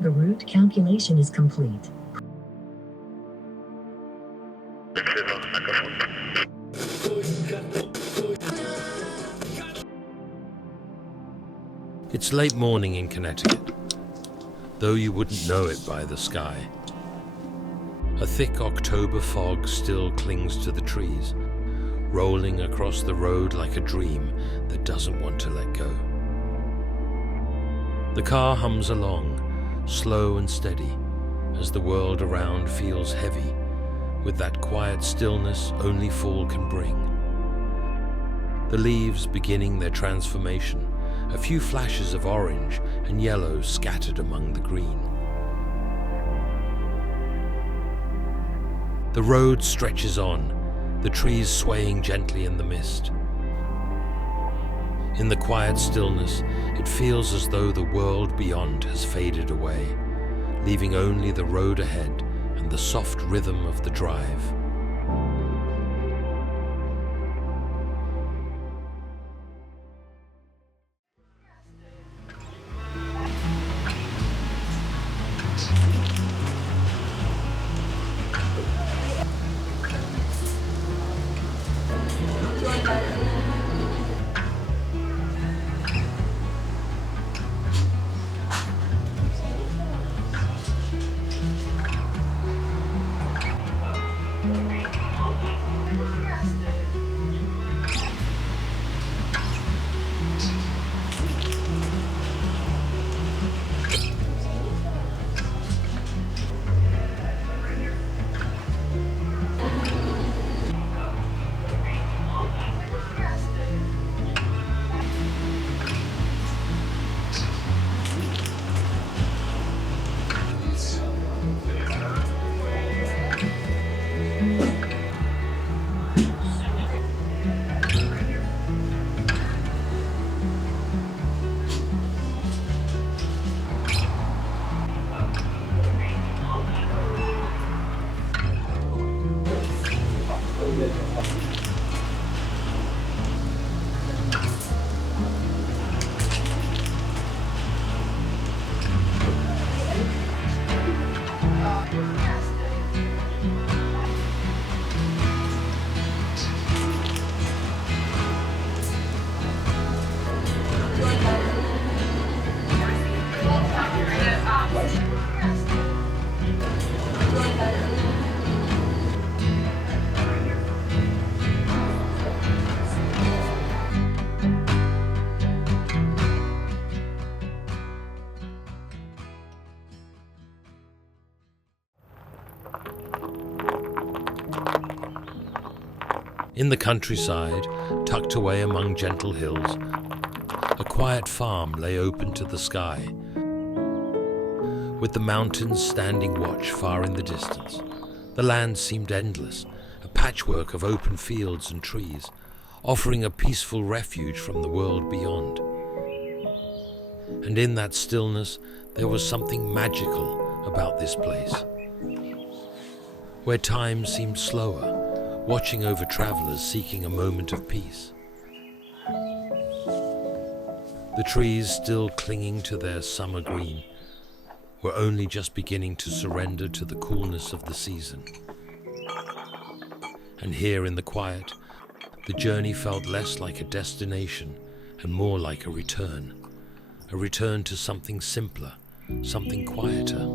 The route calculation is complete. It's late morning in Connecticut, though you wouldn't know it by the sky. A thick October fog still clings to the trees, rolling across the road like a dream that doesn't want to let go. The car hums along, slow and steady, as the world around feels heavy, with that quiet stillness only fall can bring. The leaves beginning their transformation, a few flashes of orange and yellow scattered among the green. The road stretches on, the trees swaying gently in the mist. In the quiet stillness, it feels as though the world beyond has faded away, leaving only the road ahead and the soft rhythm of the drive. In the countryside, tucked away among gentle hills, a quiet farm lay open to the sky, with the mountains standing watch far in the distance. The land seemed endless, a patchwork of open fields and trees, offering a peaceful refuge from the world beyond. And in that stillness, there was something magical about this place, where time seemed slower, watching over travelers seeking a moment of peace. The trees, still clinging to their summer green, were only just beginning to surrender to the coolness of the season. And here in the quiet, the journey felt less like a destination and more like a return to something simpler, something quieter.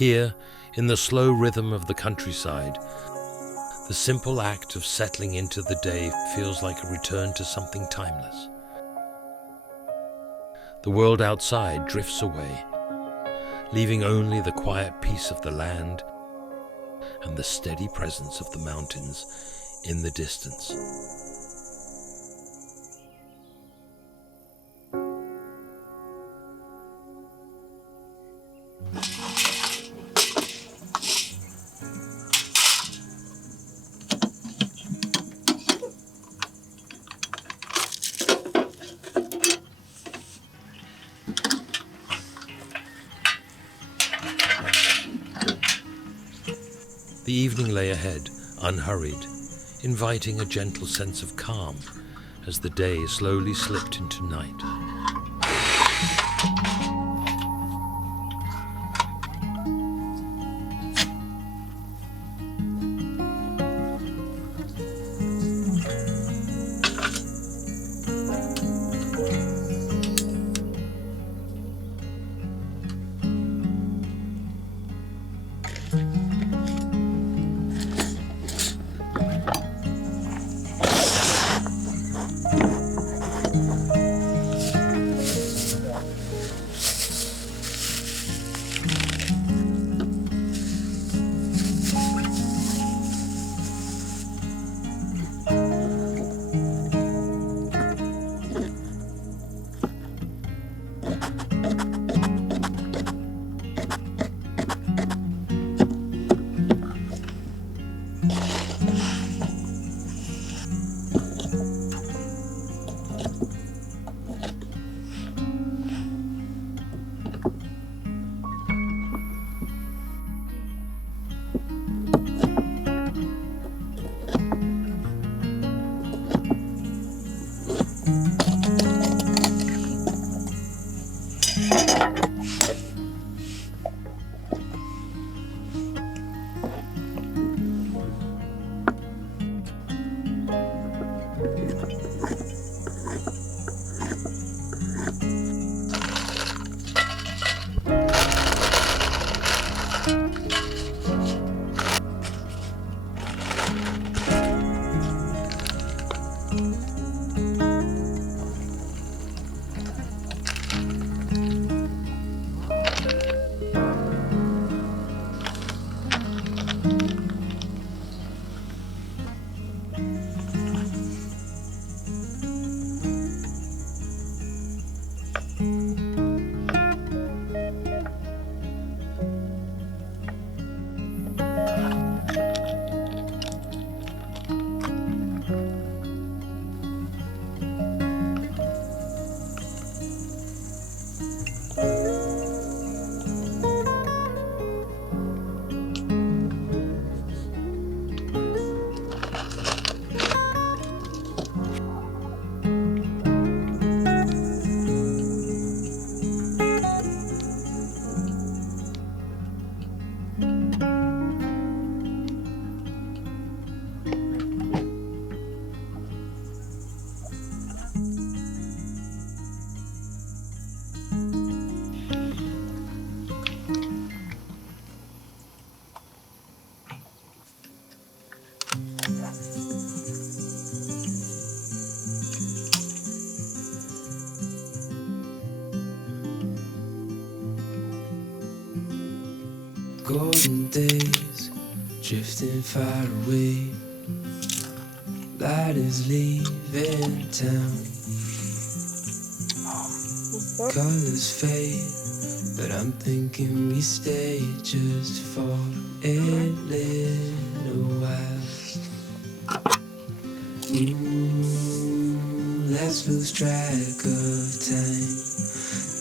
Here, in the slow rhythm of the countryside, the simple act of settling into the day feels like a return to something timeless. The world outside drifts away, leaving only the quiet peace of the land and the steady presence of the mountains in the distance. The evening lay ahead, unhurried, inviting a gentle sense of calm as the day slowly slipped into night. Golden days drifting far away. Light is leaving town. Colors fade, but I'm thinking we stay just for a little while. Let's lose track of time.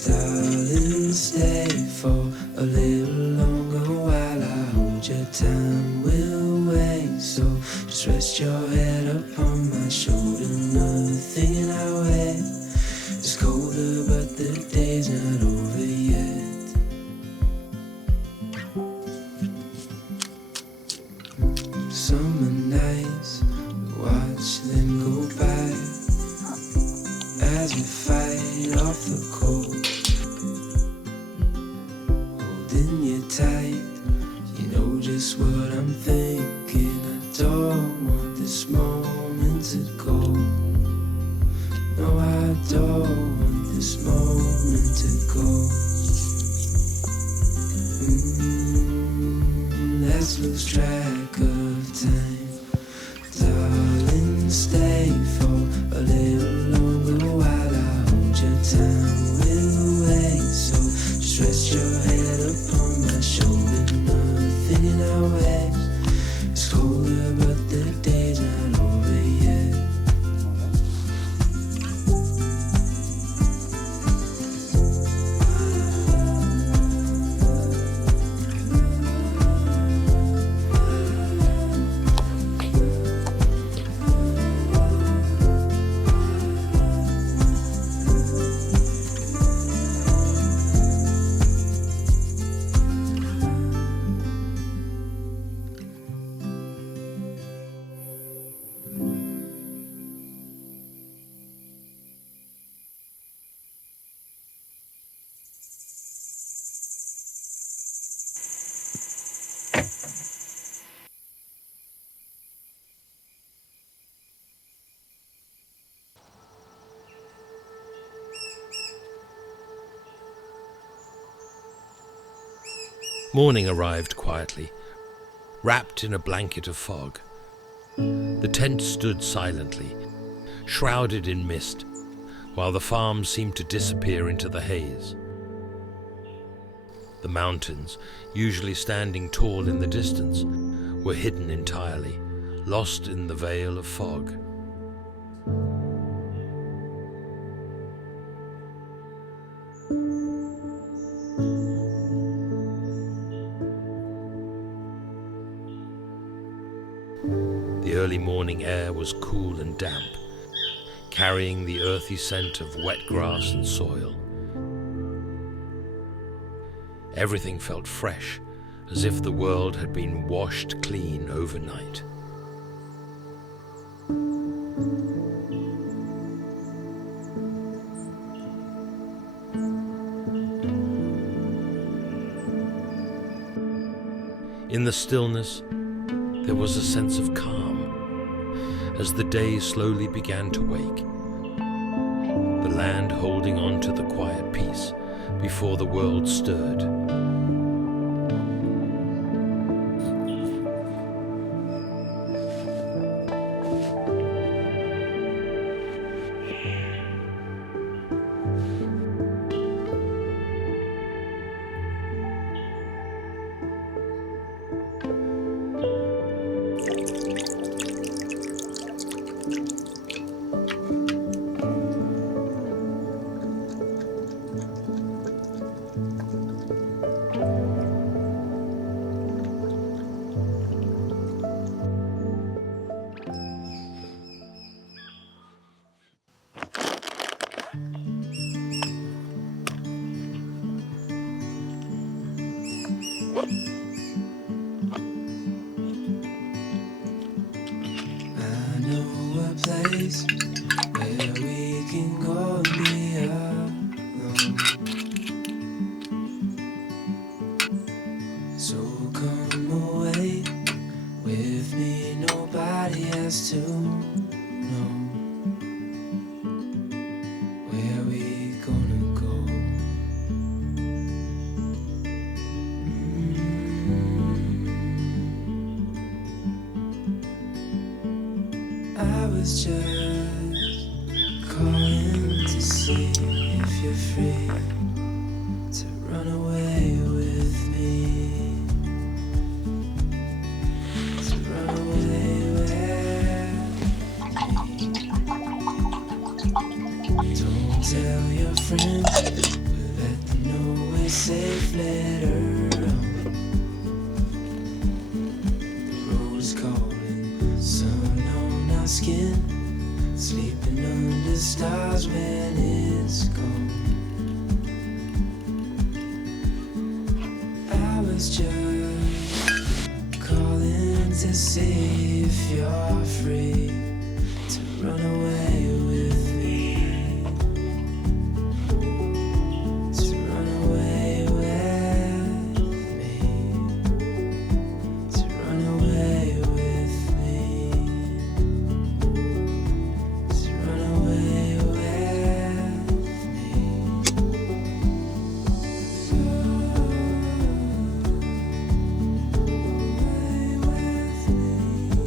Darling, stay for a little longer while I hold your time. We'll wait, so just rest your head upon my shoulder. Nothing in our way is colder, but the day's not over yet. Summer nights, watch them go by as we fight off the cold. Holding you tight, you know just what I'm thinking. I don't want this moment to go. No, I don't want this moment to go. Let's lose track of time. stay for a little longer while I hold your time. We'll wait, so just rest your head upon my shoulder. Nothing in our ways. It's colder, but the day's not over yet. Morning arrived quietly, wrapped in a blanket of fog. The tent stood silently, shrouded in mist, while the farm seemed to disappear into the haze. The mountains, usually standing tall in the distance, were hidden entirely, lost in the veil of fog. The early morning air was cool and damp, carrying the earthy scent of wet grass and soil. Everything felt fresh, as if the world had been washed clean overnight. In the stillness, there was a sense of calm as the day slowly began to wake, the land holding on to the quiet peace before the world stirred. Place where we can go and be alone. So come away with me, nobody has to know where we gonna go. I was just calling to see if you're free to run away with me, to run away with me. Don't tell your friends, but let them know we're safe later on. The road's calling, sun on our skin, sleeping under stars when it's gone. I was just calling to see if you're free to run away with me, to run away with me, to run away with me, to run away with me. Away with me.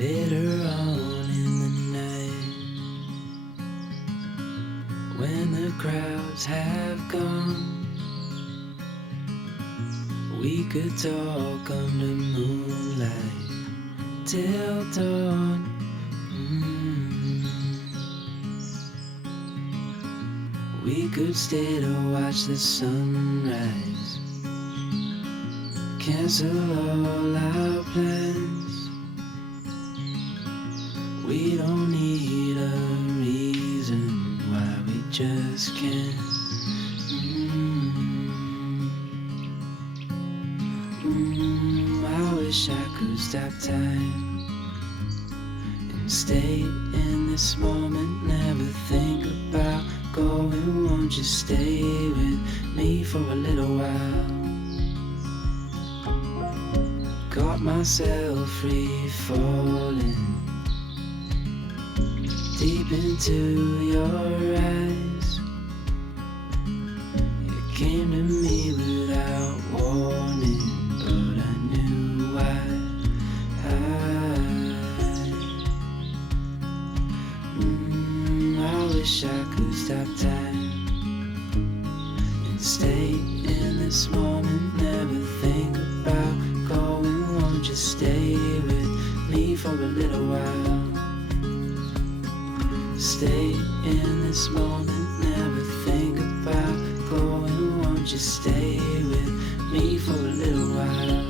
Later on in the night, when the crowds have gone, we could talk under moonlight till dawn. We could stay to watch the sunrise, cancel all our plans. We don't need a reason why we just can't. I wish I could stop time and stay in this moment, never think about going. Won't you stay with me for a little while? Got myself free falling deep into your eyes. It came to me without warning, but I knew why. I wish I could stop time and stay in this moment, never think about going. Won't you stay with me for a little while? Stay in this moment, never think about going. Won't you stay with me for a little while?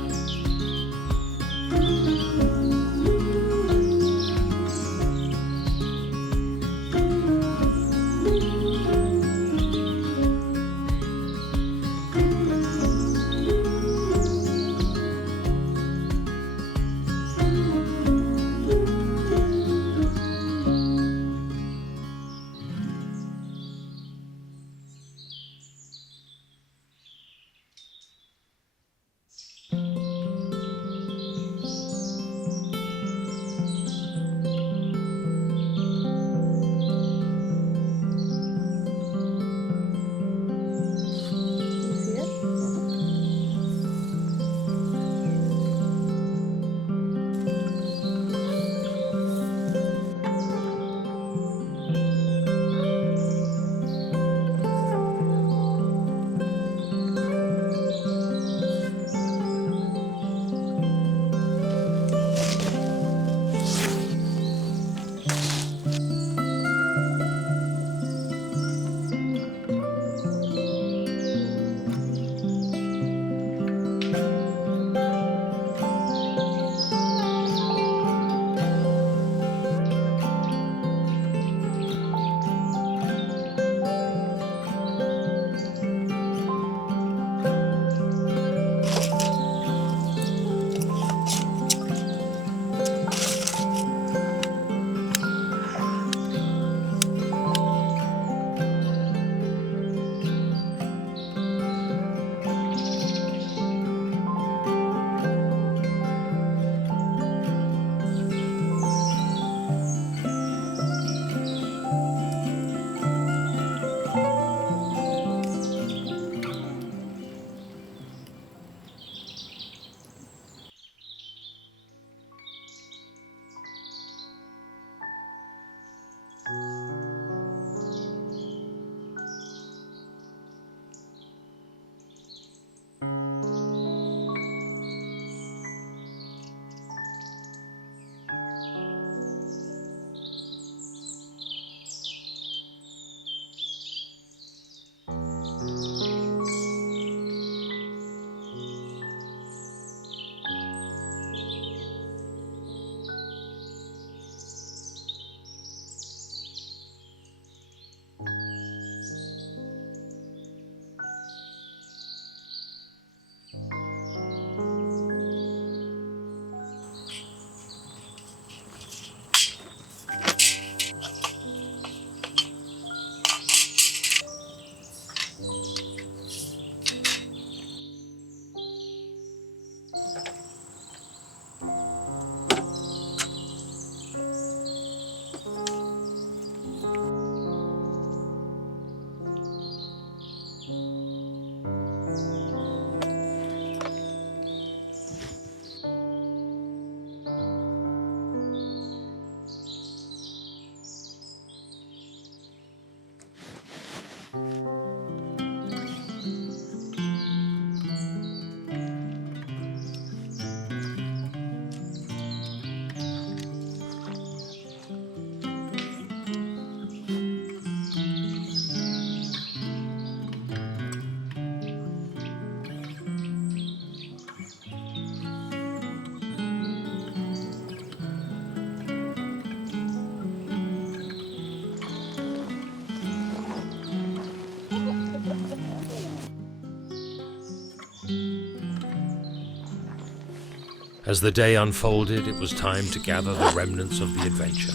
As the day unfolded, it was time to gather the remnants of the adventure.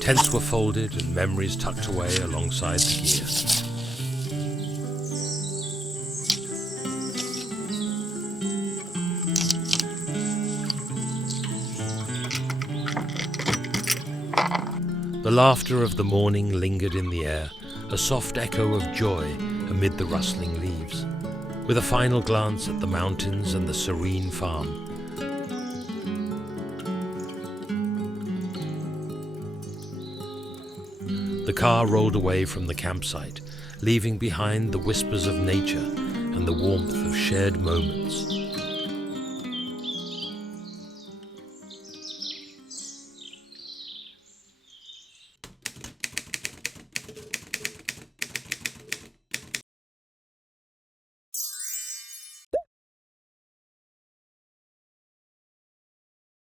Tents were folded and memories tucked away alongside the gear. The laughter of the morning lingered in the air, a soft echo of joy amid the rustling leaves. With a final glance at the mountains and the serene farm, the car rolled away from the campsite, leaving behind the whispers of nature and the warmth of shared moments.